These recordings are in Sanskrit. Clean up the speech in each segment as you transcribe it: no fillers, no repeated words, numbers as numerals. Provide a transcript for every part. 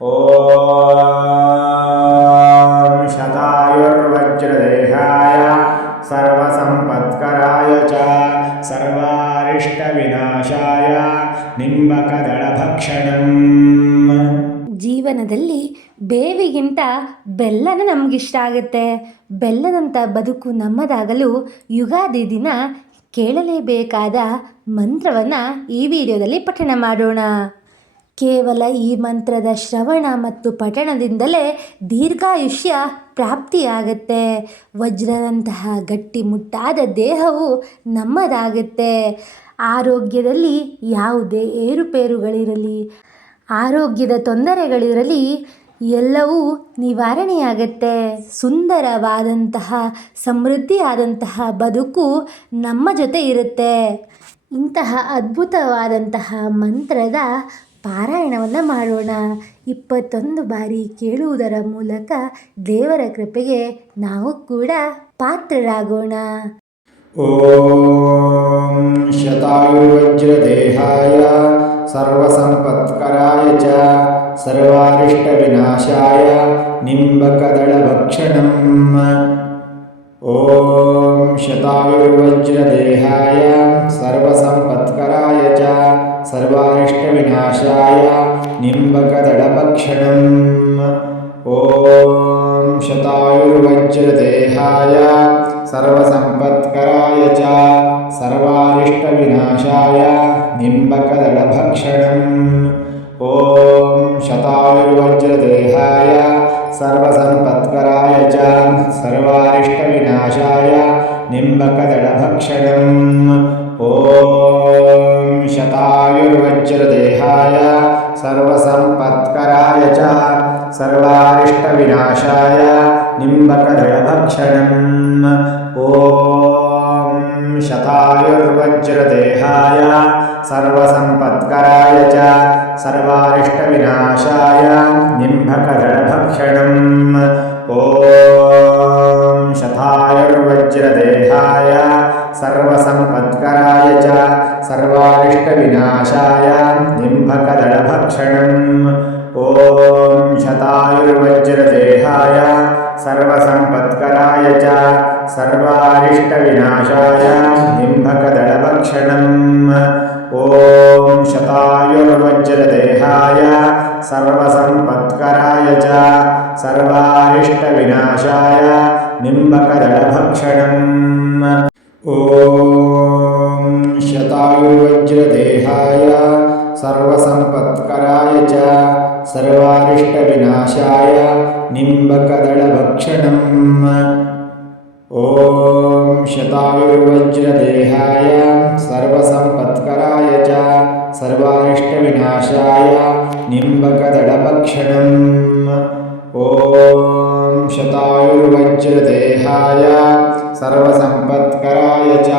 ಓಂ ಶತಾಯುರ್ವಜ್ರದೇಹಾಯ ಸರ್ವಸಂಪತ್ಕರಾಯ ಚ ಸರ್ವಾರಿಷ್ಟವಿನಾಶಾಯ ನಿಂಬಕದಳಭಕ್ಷಣಂ. ಜೀವನದಲ್ಲಿ ಬೇವಿಗಿಂತ ಬೆಲ್ಲನ ನಮಗಿಷ್ಟ ಆಗುತ್ತೆ. ಬೆಲ್ಲದಂಥ ಬದುಕು ನಮ್ಮದಾಗಲು ಯುಗಾದಿ ದಿನ ಕೇಳಲೇಬೇಕಾದ ಮಂತ್ರವನ್ನು ಈ ವಿಡಿಯೋದಲ್ಲಿ ಪಠಣ ಮಾಡೋಣ. ಕೇವಲ ಈ ಮಂತ್ರದ ಶ್ರವಣ ಮತ್ತು ಪಠಣದಿಂದಲೇ ದೀರ್ಘಾಯುಷ್ಯ ಪ್ರಾಪ್ತಿಯಾಗುತ್ತೆ. ವಜ್ರದಂತಹ ಗಟ್ಟಿಮುಟ್ಟಾದ ದೇಹವು ನಮ್ಮದಾಗುತ್ತೆ. ಆರೋಗ್ಯದಲ್ಲಿ ಯಾವುದೇ ಏರುಪೇರುಗಳಿರಲಿ, ಆರೋಗ್ಯದ ತೊಂದರೆಗಳಿರಲಿ, ಎಲ್ಲವೂ ನಿವಾರಣೆಯಾಗತ್ತೆ. ಸುಂದರವಾದಂತಹ ಸಮೃದ್ಧಿಯಾದಂತಹ ಬದುಕು ನಮ್ಮ ಜೊತೆ ಇರುತ್ತೆ. ಇಂತಹ ಅದ್ಭುತವಾದಂತಹ ಮಂತ್ರದ ಪಾರಾಯಣವನ್ನು ಮಾಡೋಣ. 21 ಬಾರಿ ಕೇಳುವುದರ ಮೂಲಕ ದೇವರ ಕೃಪೆಗೆ ನಾವು ಕೂಡ ಪಾತ್ರರಾಗೋಣ. ಓಂ ಶತಾಯುರ್ವಜ್ರದೇಹಾಯ ಸರ್ವಸಂಪತ್ಕರಾಯ ಚ ಸರ್ವಾರಿಷ್ಟವಿನಾಶಾಯ ನಿಂಬಕದಳಭಕ್ಷಣಂ. ಓಂ ಶತಾಯುರ್ವಜ್ರದೇಹಾಯ ಸರ್ವಸಂಪತ್ಕರಾಯ ಚ ಸರ್ವಾರಿಷ್ಟವಿನಾಶಾಯ ನಿಂಬಕದಳಭಕ್ಷಣಂ. ಓಂ ಶತಾಯುರ್ವಜ್ರದೇಹಾಯ ಸರ್ವಸಂಪತ್ಕರಾಯ ಚ ಸರ್ವಾರಿಷ್ಟವಿನಾಶಾಯ ನಿಂಬಕದಳಭಕ್ಷಣಂ. ಓಂ ಶತಾಯುರ್ವಜ್ರದೇಹಾಯ ಸರ್ವಸಂಪತ್ಕರಾಯ ಚ ಸರ್ವಾರಿಷ್ಟವಿನಾಶಾಯ ನಿಂಬಕದಳಭಕ್ಷಣಂ. ಓಂ ಶತಾಯುರ್ವಜ್ರದೇಹಾಯ ಸರ್ವಸಂಪತ್ಕರಾಯ ಚ ಸರ್ವಾರಿಷ್ಟವಿನಾಶಾಯ ನಿಂಬಕದಳಭಕ್ಷಣಂ. ಓಂ ಶತಾಯುರ್ವಜ್ರದೇಹಾಯ ಸರ್ವಸಂಪತ್ಕರಾಯ ಚ ಸರ್ವಾರಿಷ್ಟವಿನಾಶಾಯ ನಿಂಬಕದಳಭಕ್ಷಣಂ. ಓಂ ಶತಾಯುರ್ವಜ್ರದೇಹಾಯ ಸರ್ವಸಂಪತ್ಕರಾಯ ಚ ಸರ್ವಾರಿಷ್ಟವಿನಾಶಾಯ ನಿಂಬಕದಳಭಕ್ಷಣಂ. ಓಂ ಶತಾಯುರ್ವಜ್ರದೇಹಾಯ ಸರ್ವಸಂಪತ್ಕರಾಯ ಚ ಸರ್ವಾರಿಷ್ಟವಿನಾಶಾಯ ನಿಂಬಕದಳಭಕ್ಷಣಂ. ಓಂ ಶತಾಯುರ್ವಜ್ರದೇಹಾಯ ಸರ್ವಸಂಪತ್ಕರಾಯ ಚ ಸರ್ವಾರಿಷ್ಟವಿನಾಶಾಯ ನಿಂಬಕದಳಭಕ್ಷಣಂ. ಓಂ ಶತಾಯುರ್ವಜ್ರದೇಹಾಯ ಸರ್ವಸಂಪತ್ಕರಾಯ ಚ ಸರ್ವಾರಿಷ್ಟವಿನಾಶಾಯ ನಿಂಬಕದಳಭಕ್ಷಣಂ. ಓಂ ಶತಾಯುರ್ವಜ್ರದೇಹಾಯ ಸರ್ವಸಂಪತ್ಕರಾಯ ಚ ಸರ್ವಾರಿಷ್ಟವಿನಾಶಾಯ ನಿಂಬಕದಳಭಕ್ಷಣಂ. ಓಂ ಶತಾಯುರ್ವಜ್ರದೇಹಾಯ ಸರ್ವಸಂಪತ್ಕರಾಯ ಚ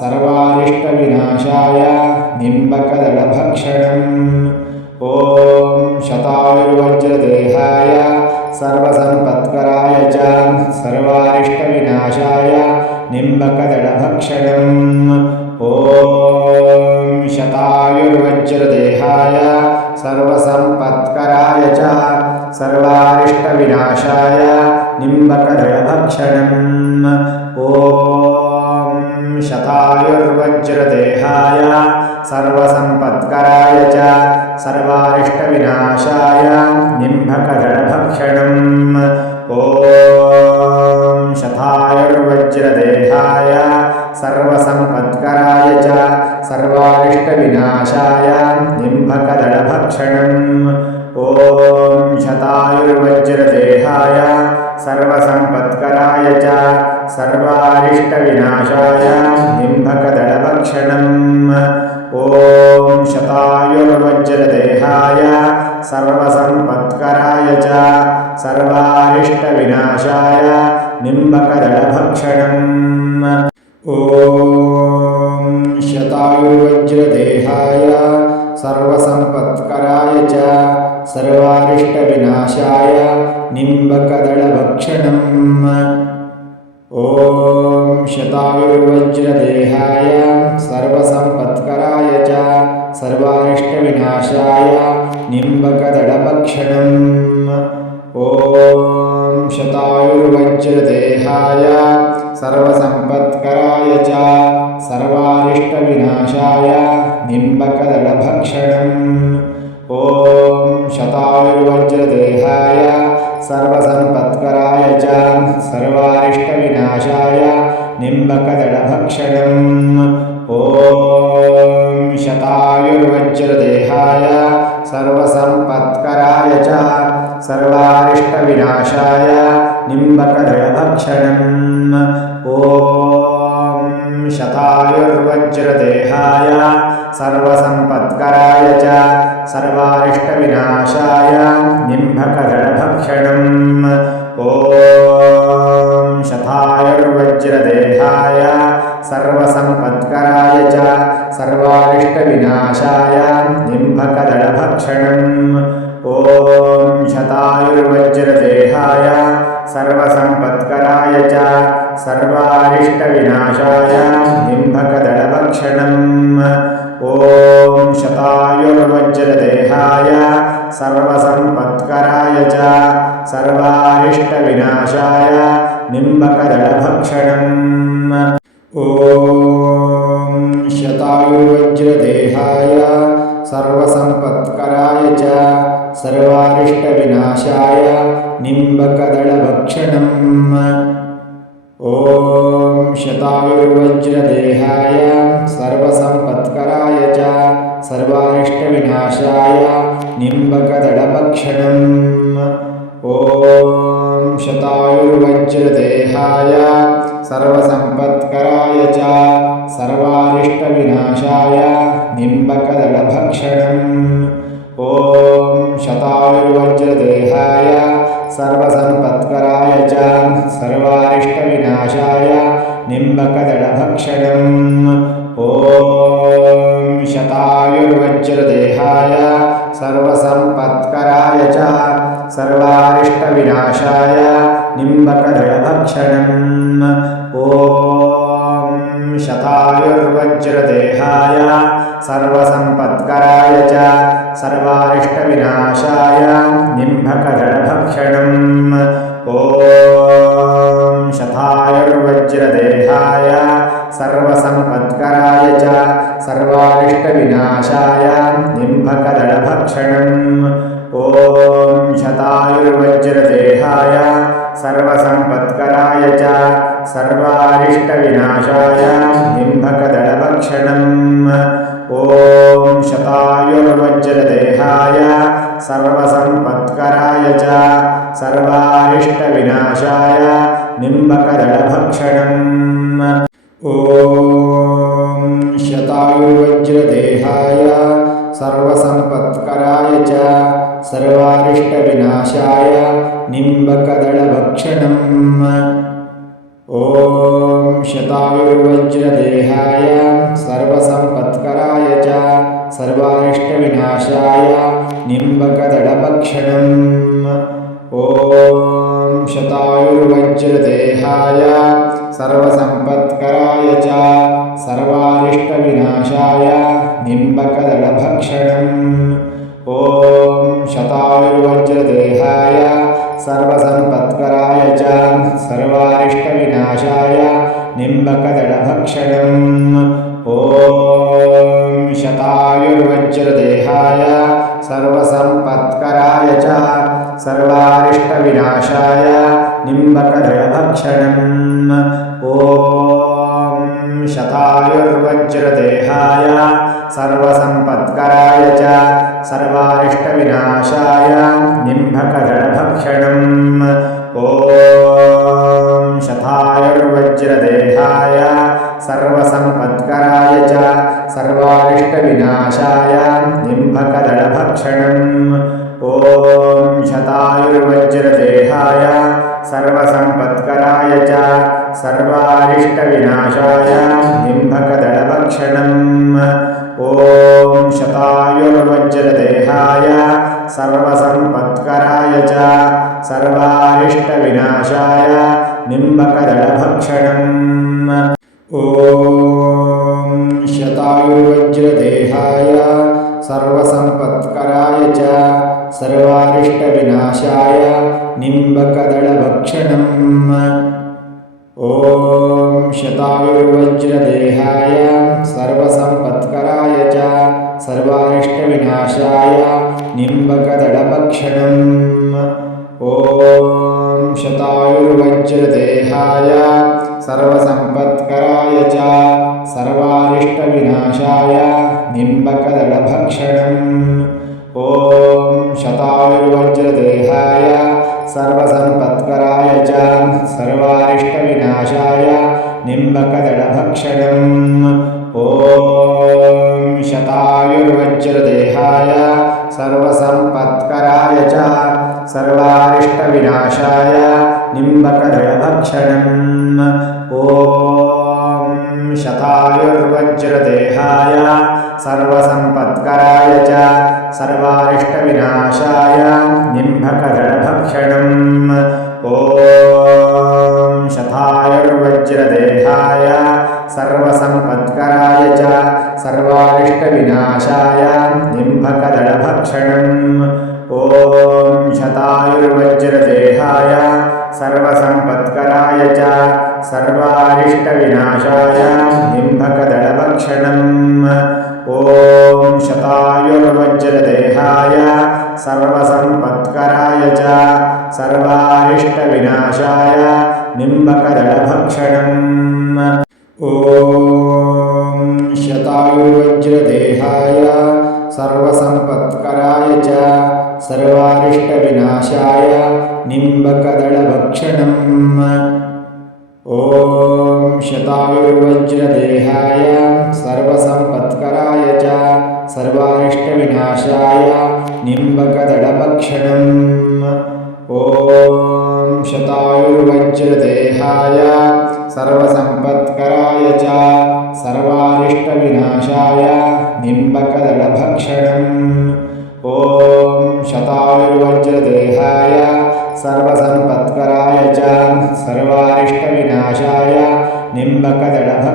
ಸರ್ವಾರಿಷ್ಟವಿನಾಶಾಯ ನಿಂಬಕದಳಭಕ್ಷಣಂ. ಓಂ ಶತಾಯುರ್ವಜ್ರದೇಹಾಯ ಸರ್ವಸಂಪತ್ಕರಾಯ ಚ ಸರ್ವಾರಿಷ್ಟವಿನಾಶಾಯ ನಿಂಬಕದಳಭಕ್ಷಣಂ. ಓಂ ಶತಾಯುರ್ವಜ್ರದೇಹಾಯ ಸರ್ವಸಂಪತ್ಕರಾಯ ಚ ಸರ್ವಾರಿಷ್ಟವಿನಾಶಾಯ ನಿಂಬಕದಳಭಕ್ಷಣಂ. ಓಂ ಶತಾಯುರ್ವಜ್ರದೇಹಾಯ ಸರ್ವಸಂಪತ್ಕರಾಯ ಚ ಸರ್ವಾರಿಷ್ಟವಿನಾಶಾಯ ನಿಂಬಕದಳಭಕ್ಷಣಂ. ಓಂ ಶತಾಯುರ್ವಜ್ರದೇಹಾಯ ಸರ್ವಸಂಪತ್ಕರಾಯ ಚ ಸರ್ವಾರಿಷ್ಟವಿನಾಶಾಯ ನಿಂಬಕದಳಭಕ್ಷಣಂ. ಓಂ ಶತಾಯುರ್ವಜ್ರದೇಹಾಯ ಸರ್ವಸಂಪತ್ಕರಾಯ ಚ ಸರ್ವಾರಿಷ್ಟವಿನಾಶಾಯ ನಿಂಬಕದಳಭಕ್ಷಣಂ. ಓಂ ಶತಾಯುರ್ವಜ್ರದೇಹಾಯ ಸರ್ವಸಂಪತ್ಕರಾಯ ಚ ಸರ್ವಾರಿಷ್ಟವಿನಾಶಾಯ ನಿಂಬಕದಳಭಕ್ಷಣಂ. ಓಂ ಶತಾಯುರ್ವಜ್ರದೇಹಾಯ ಸರ್ವಸಂಪತ್ಕರಾಯ ಚ ಸರ್ವಾರಿಷ್ಟವಿನಾಶಾಯ ನಿಂಬಕದಳಭಕ್ಷಣಂ. ಓಂ ಶತಾಯುರ್ವಜ್ರದೇಹಾಯ ಸರ್ವಸಂಪತ್ಕರಾಯ ಚ सर्वारिष्टविनाशाय निम्बकदळभक्षणम् ॐ शतायुर्वज्रदेहाय सर्वसम्पत्कराय च सर्वारिष्टविनाशाय निम्बकदळभक्षणम् ॐ शतायुर्वज्रदेहाय सर्वसम्पत्कराय च सर्वारिष्टविनाशाय निम्बकदळभक्षणम् ॐ शतायुर्वज्रदेहाय सर्वसम्पत्कराय च सर्वारिष्टविनाशाय निम्बकदळभक्षणम् ॐ शतायुर्वज्रदेहाय सर्वसम्पत्कराय च सर्वारिष्टविनाशाय निम्बकदळभक्षणम् ॐ शतायुर्वज्रदेहाय सर्वसम्पत्कराय च सर्वारिष्टविनाशाय निम्बकदळभक्षणम् ॐ शतायुर्वज्रदेहाय सर्वसम्पत्कराय च सर्वारिष्टविनाशाय निम्बकदळभक्षणम् ॐ शतायुर्वज्रदेहाय सर्वसम्पत्कराय च सर्वारिष्टविनाशाय निम्बकदळभक्षणम् ॐ शतायुर्वज्रदेहाय सर्वसम्पत्कराय च सर्वारिष्टविनाशाय निम्बकदळभक्षणम् ॐ शतायुर्वज्रदेहाय सर्वसम्पत्कराय च सर्वारिष्टविनाशाय निम्बकदळभक्षणम् ॐ शतायुर्वज्रदेहाय सर्वसम्पत्कराय च सर्वारिष्टविनाशाय निम्बकदळभक्षणम् ॐ शतायुर्वज्रदेहाय सर्वसम्पत्कराय च सर्वारिष्टविनाशाय निम्बकदळभक्षणम् ॐ शतायुर्वज्रदेहाय सर्वसम्पत्कराय च सर्वारिष्टविनाशाय निम्बकदळभक्षणम् ॐ शतायुर्वज्रदेहाय सर्वसम्पत्कराय च सर्वारिष्टविनाशाय निम्बकदळभक्षणम् ॐ शतायुर्वज्रदेहाय सर्वसम्पत्कराय च सर्वारिष्टविनाशाय निम्बकदळभक्षणम् ॐ शतायुर्वज्रदेहाय सर्वसम्पत्कराय च सर्वारिष्टविनाशाय निम्बकदळभक्षणम् ॐ शतायुर्वज्रदेहाय सर्वसम्पत्कराय च सर्वारिष्टविनाशाय निम्बकदळभक्षणम् ॐ शतायुर्वज्रदेहाय सर्वसम्पत्कराय च सर्वारिष्टविनाशाय निम्बकदळभक्षणम् ॐ शतायुर्वज्रदेहाय सर्वसम्पत्कराय च सर्वारिष्टविनाशाय निम्बकदळभक्षणम् ॐ शतायुर्वज्रदेहाय सर्वसम्पत्कराय च सर्वारिष्टविनाशाय निम्बकदळभक्षणम् ॐ शतायुर्वज्रदेहाय सर्वसम्पत्कराय च सर्वारिष्टविनाशाय निम्बकदळभक्षणम् ॐ शतायुर्वज्रदेहाय सर्वसम्पत्कराय च सर्वारिष्टविनाशाय निम्बकदळभक्षणम् ॐ शतायुर्वज्रदेहाय सर्वसम्पत्कराय च सर्वारिष्टविनाशाय निम्बकदळभक्षणम् ॐ शतायुर्वज्रदेहाय सर्वसम्पत्कराय च सर्वारिष्टविनाशाय निम्बकदळभक्षणम् ॐ शतायुर्वज्रदेहाय सर्वसम्पत्कराय च सर्वारिष्टविनाशाय निम्बकदळभक्षणम् ॐ शतायुर्वज्रदेहाय सर्वसम्पत्कराय च सर्वारिष्टविनाशाय निम्बकदळभक्षणम् ॐ शतायुर्वज्रदेहाय सर्वसम्पत्कराय च सर्वारिष्टविनाशाय निम्बकदलभक्षणम् ॐ शतायुर्वज्रदेहाय सर्वसम्पत्कराय च सर्वारिष्टविनाशाय निम्बकदलभक्षणम् ॐ शतायुर्वज्रदेहाय सर्वसम्पत्कराय च सर्वारिष्टविनाशाय निम्बकदलभक्षणम् ॐ शतायुर्वज्रदेहाय सर्वसम्पत्कराय च सर्वारिष्टविनाशाय निम्बकदलभक्षणम् ॐ शतायुर्वज्रदेहाय सर्वसम्पत्कराय च सर्वारिष्टविनाशाय निम्बकदलभक्षणम् ॐ शतायुर्वज्रदेहाय सर्वसम्पत्कराय च सर्वारिष्टविनाशाय निम्बकदलभक्षणम् ॐ शतायुर्वज्रदेहाय सर्वसम्पत्कराय च सर्वारिष्टविनाशाय निम्बकदलभक्षणम् ॐ शतायुर्वज्रदेहाय सर्वसम्पत्कराय च सर्वारिष्टविनाशाय निम्बकदलभक्षणम् ॐ शतायुर्वज्रदेहाय सर्वसम्पत्कराय च सर्वारिष्टविनाशाय निम्बकदलभक्षणम् ॐ शतायुर्वज्रदेहाय सर्वसम्पत्कराय च सर्वारिष्टविनाशाय निम्बकदलभक्षणम् ॐ शतायुर्वज्रदेहाय सर्वसम्पत्कराय च सर्वारिष्टविनाशाय निम्बकदलभक्षणम् ॐ शतायुर्वज्रदेहाय सर्वसम्पत्कराय च सर्वारिष्टविनाशाय निम्बकदलभक्षणम् ॐ शतायुर्वज्रदेहाय सर्वसम्पत्कराय च सर्वारिष्टविनाशाय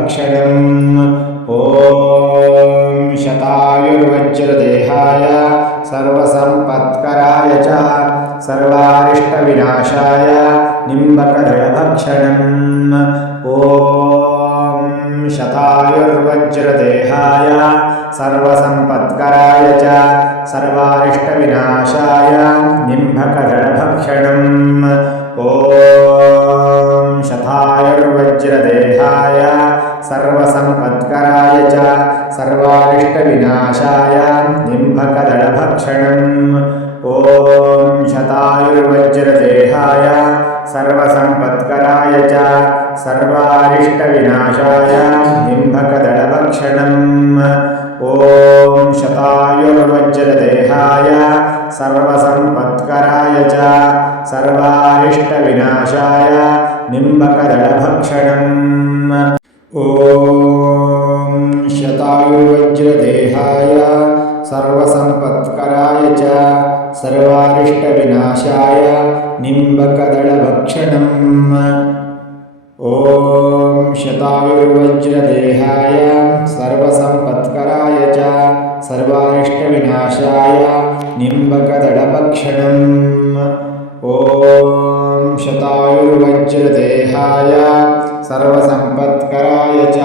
निम्बकदलभक्षणम् ॐ शतायुर्वज्रदेहाय सर्वसम्पत्कराय च सर्वारिष्टविनाशाय निम्बकदलभक्षणम् ॐ शतायुर्वज्रदेहाय सर्वसम्पत्कराय च सर्वारिष्टविनाशाय निम्बकदलभक्षणम् ॐ शतायुर्वज्रदेहाय सर्वसम्पत्कराय च सर्वारिष्टविनाशाय निम्बकदलभक्षणम् ॐ शतायुर्वज्रदेहाय सर्वसम्पत्कराय च सर्वारिष्टविनाशाय निम्बकदलभक्षणम् ॐ शतायुर्वज्रदेहाय सर्वसम्पत्कराय च सर्वारिष्टविनाशाय निम्बकदलभक्षणम् ॐ शतायुर्वज्रदेहाय सर्वसम्पत्कराय च सर्वारिष्टविनाशाय निम्बकदलभक्षणम् ॐ शतायुर्वज्रदेहाय सर्वसम्पत्कराय च सर्वारिष्टविनाशाय निम्बकदलभक्षणम् ॐ शतायुर्वज्रदेहाय सर्वसम्पत्कराय च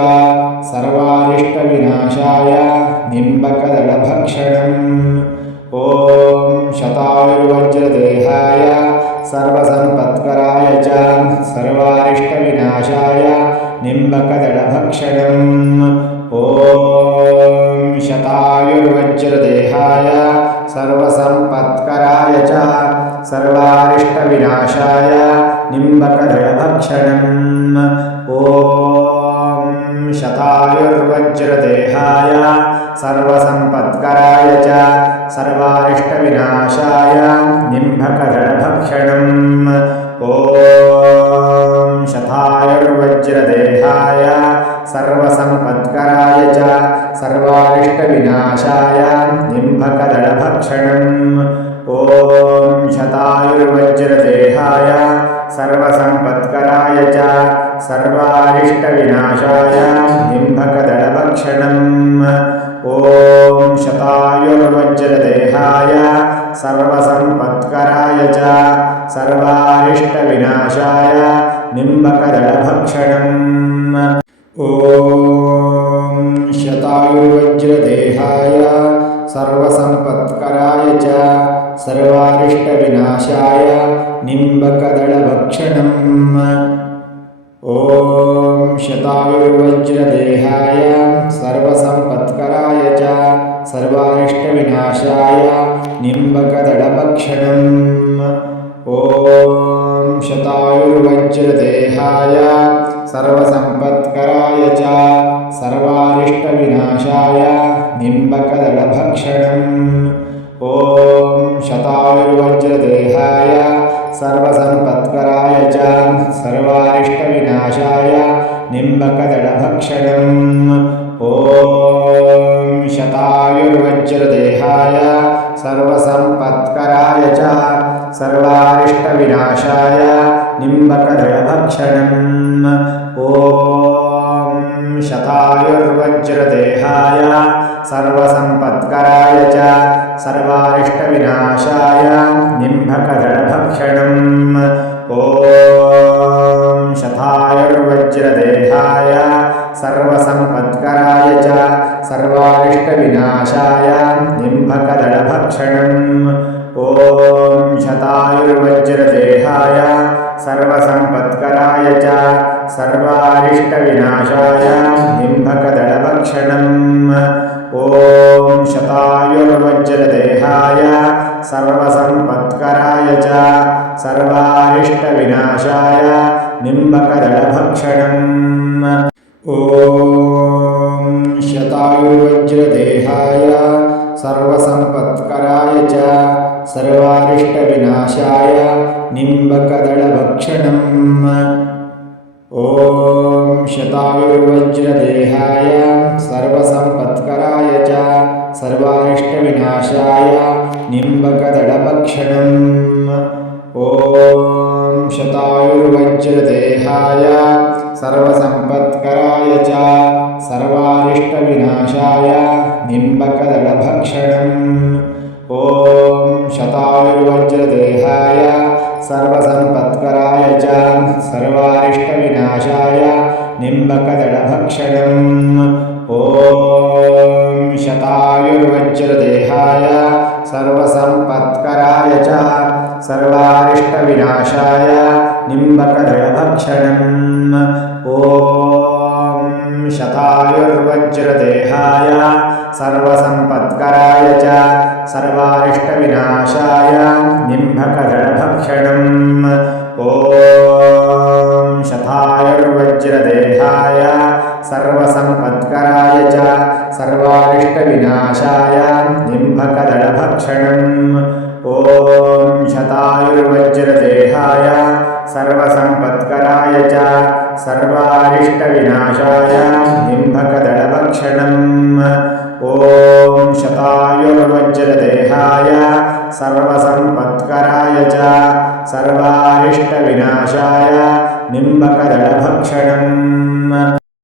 सर्वारिष्टविनाशाय निम्बकदलभक्षणम् ॐ शतायुर्वज्रदेहाय सर्वसम्पत्कराय च सर्वारिष्टविनाशाय निम्बकदलभक्षणम् ॐ शतायुर्वज्रदेहाय सर्वसम्पत्कराय च सर्वारिष्टविनाशाय निम्बकदलभक्षणम् ॐ शतायुर्वज्रदेहाय सर्वसम्पत्कराय च सर्वारिष्टविनाशाय निम्बकदलभक्षणम् ॐ शतायुर्वज्रदेहाय सर्वसम्पत्कराय च सर्वारिष्टविनाशाय निम्बकदलभक्षणम् ॐ शतायुर्वज्रदेहाय सर्वसम्पत्कराय च सर्वारिष्टविनाशाय निम्बकदलभक्षणम् ॐ ॐ शतायुर्वज्रदेहाय सर्वसम्पत्कराय च सर्वारिष्टविनाशाय निम्बकदलभक्षणम् ॐ शतायुर्वज्रदेहाय सर्वसम्पत्कराय च सर्वारिष्टविनाशाय निम्बकदलभक्षणम् ॐ शतायुर्वज्रदेहाय सर्वसम्पत्कराय च सर्वारिष्टविनाशाय निम्बकदलभक्षणम् ॐ शतायुर्वज्रदेहाय सर्वसम्पत्कराय च सर्वारिष्टविनाशाय निम्बकदलभक्षणम् ॐ शतायुर्वज्रदेहाय सर्वसम्पत्कराय च सर्वारिष्टविनाशाय निम्बकदलभक्षणम् ॐ शतायुर्वज्रदेहाय सर्वसम्पत्कराय च सर्वारिष्टविनाशाय निम्बकदलभक्षणम् ॐ शतायुर्वज्रदेहाय सर्वसम्पत्कराय च सर्वारिष्टविनाशाय निम्बकदलभक्षणम् ॐ शतायुर्वज्रदेहाय सर्वसम्पत्कराय च सर्वारिष्टविनाशाय निम्बकदलभक्षणम् ॐ शतायुर्वज्रदेहाय सर्वसम्पत्कराय च सर्वारिष्टविनाशाय निम्बकदलभक्षणम् ॐ शतायुर्वज्रदेहाय सर्वसम्पत्कराय च सर्वारिष्टविनाशाय निम्बकदलभक्षणम् ॐ शतायुर्वज्रदेहाय सर्वसम्पत्कराय च सर्वारिष्टविनाशाय निम्बकदलभक्षणम् ॐ शतायुर्वज्रदेहाय सर्वसम्पत्कराय च सर्वारिष्टविनाशाय निम्बकदलभक्षणम् ॐ शतायुर्वज्रदेहाय सर्वसम्पत्कराय च सर्वारिष्टविनाशाय निम्बकदलभक्षणम् ॐ शतायुर्वज्रदेहाय सर्वसम्पत्कराय च सर्वारिष्टविनाशाय निम्बकदलभक्षणम् ॐ शतायुर्वज्रदेहाय सर्वसम्पत्कराय च सर्वारिष्टविनाशाय निम्बकदलभक्षणम् ॐ शतायुर्वज्रदेहाय सर्वसम्पत्कराय च सर्वारिष्टविनाशाय निम्बकदलभक्षणम् ॐ शतायुर्वज्रदेहाय सर्वसम्पत्कराय च सर्वारिष्टविनाशाय निम्बकदलभक्षणम् ॐ शतायुर्वज्रदेहाय सर्वसम्पत्कराय च सर्वारिष्टविनाशाय निम्बकदलभक्षणम् ॐ शतायुर्वज्रदेहाय सर्वसम्पत्कराय च सर्वारिष्टविनाशाय निम्बकदलभक्षणम्